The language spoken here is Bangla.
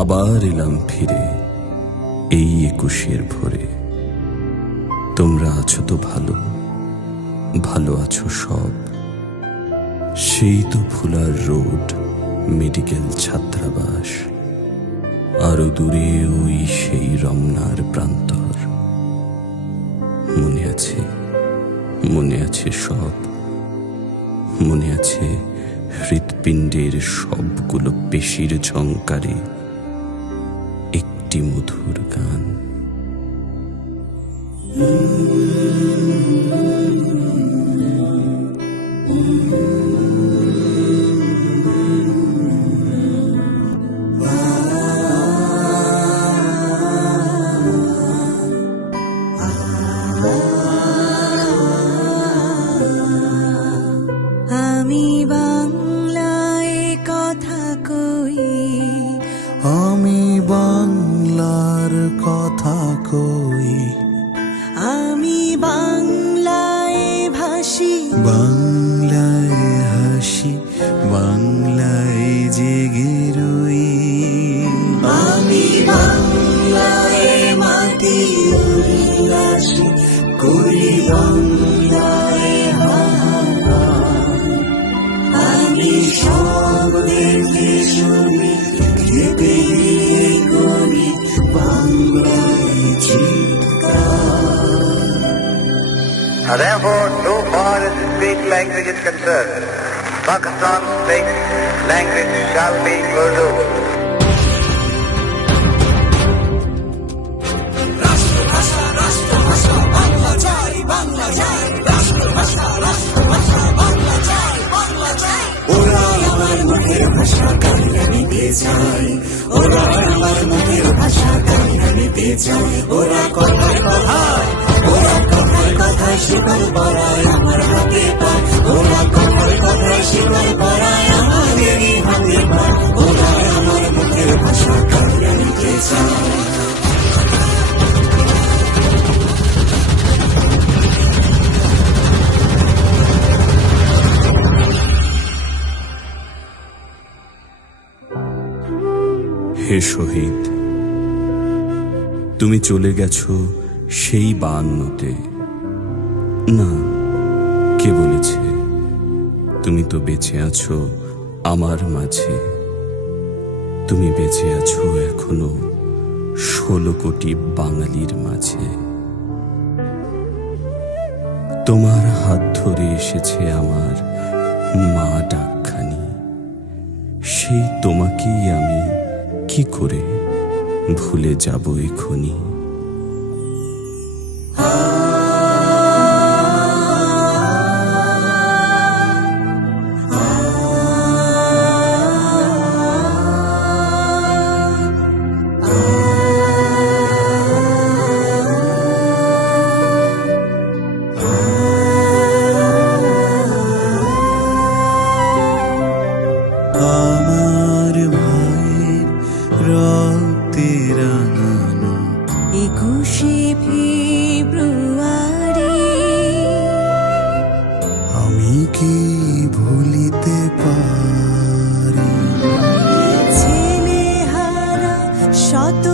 আবার এলাম ফিরে এই 21-এর ভোরে। তোমরা আছো তো ভালো, ভালো আছো সব। সেই তো ফুলার রোড, মেডিকেল ছাত্রাবাস, আরো দূরে ওই সেই রমনার প্রান্তর। মনে আছে, মনে আছে সব। মনে আছে হৃৎপিণ্ডের সবগুলো পেশির ঝংকারে একটি মধুর গান। আমি বাংলায় কথা কই, আমি বাংলার কথা কই, আমি বাংলায় ভাসি, বাংলায় হাসি, বাংলায় জেগে রই। আমি বাংলায় মাটি উল্লাসী করি, বাংলায় আমি শব্দে শুনি, কেঁপে গিয়ে করি বাংলায় চিৎকার। And therefore, so far as the speech language is concerned, Pakistan's state language shall be Urdu. ওরা আমার মুখের ভাষা কাহিনী নিতে চায়, ওরা আমার মুখের ভাষা কাহিনী নিতে চায়। ওরা কথায় কথায়, ওরা কথায় কথায় শিকল পরায় আমার হাতে পায়, ওরা কথায় কথায় শিকল পরায় আমাদেরই হাতে পায়। ওরা আমার মুখের ভাষা কাহিনী নিতে চায়। হে শহীদ, তুমি চলে গেছো সেই 52-তে। না, কে বলেছে? তুমি তো বেঁচে আছো আমার মাঝে। তুমি বেঁচে আছো এখনো 16 কোটি বাঙালির মাঝে। তোমার হাত ধরে এসেছে আমার মা ডাকখানি। সেই তোমাকেই আমি কি করে ভুলে যাব এখনি। আমার ভাইয়ের রক্তে রাঙানো 21শে ফেব্রুয়ারি, আমি কি ভুলিতে পারি? ছেলে হারা শত